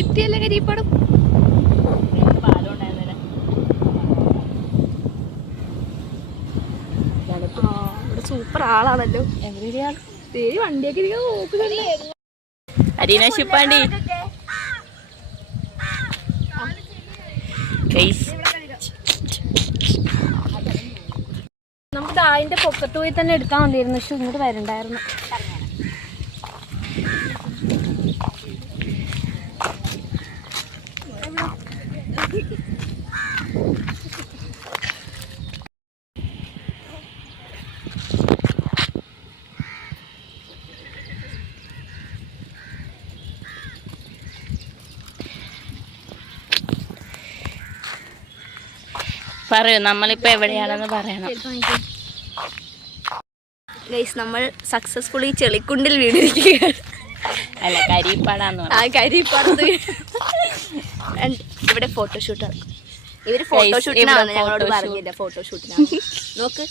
എത്തിയല്ല കരിപ്പാടും super ആളാണല്ലോ. വണ്ടിയൊക്കെ നോക്കുന്നുണ്ട്. അരീന ശിപ്പാണ്ടി. നമുക്ക് താഴിന്റെ പൊക്കത്ത് പോയി തന്നെ എടുക്കാൻ വന്നിരുന്നു. പക്ഷെ ഇങ്ങോട്ട് വരണ്ടായിരുന്നു. പറയൂ നമ്മളിപ്പോ എവിടെയാണെന്ന് പറയണം. ഗൈസ് നമ്മൾ സക്സസ്ഫുള്ളി ചെളിക്കുണ്ടിൽ വീണിരിക്കുകയാണ്. അല്ല കരിപ്പാടാന്ന് ആ കരിപ്പാടത്ത് ഇവിടെ ഫോട്ടോഷൂട്ടാണ് ഇവർ ഫോട്ടോ ഫോട്ടോഷൂട്ടിനാണ് ഞങ്ങളോട് പറഞ്ഞില്ല പറഞ്ഞില്ല ഫോട്ടോഷൂട്ടിനാണ് നോക്ക്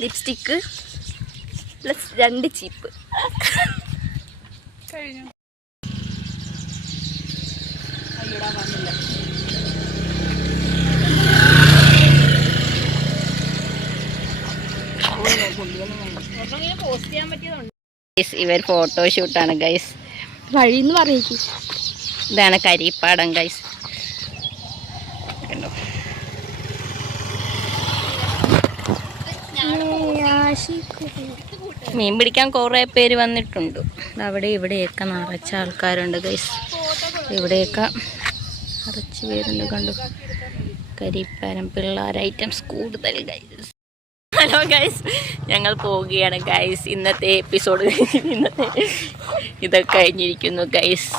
ലിപ്സ്റ്റിക്ക് പ്ലസ് രണ്ട് ചീപ്പ്. ഇവർ ഇവർ ഫോട്ടോഷൂട്ടാണ് ഗൈസ് വഴിന്ന് പറയിക്കും ഇതാണ് കരിപ്പാടം ഗൈസ് കണ്ടോ മീൻ പിടിക്കാൻ കുറേ പേര് വന്നിട്ടുണ്ട്. അവിടെ ഇവിടെയൊക്കെ നിറച്ച ആൾക്കാരുണ്ട് ഗൈസ് ഇവിടെയൊക്കെ നിറച്ച് പേരുണ്ട് കണ്ടു? കരിപ്പാരം പിള്ളേർ ഐറ്റംസ് കൂടുതൽ ഗൈസ് ഹലോ ഗൈസ് ഞങ്ങൾ പോവുകയാണ് ഗൈസ് ഇന്നത്തെ എപ്പിസോഡ് ഇന്നത്തെ ഇതൊക്കെ കഴിഞ്ഞിരിക്കുന്നു ഗൈസ്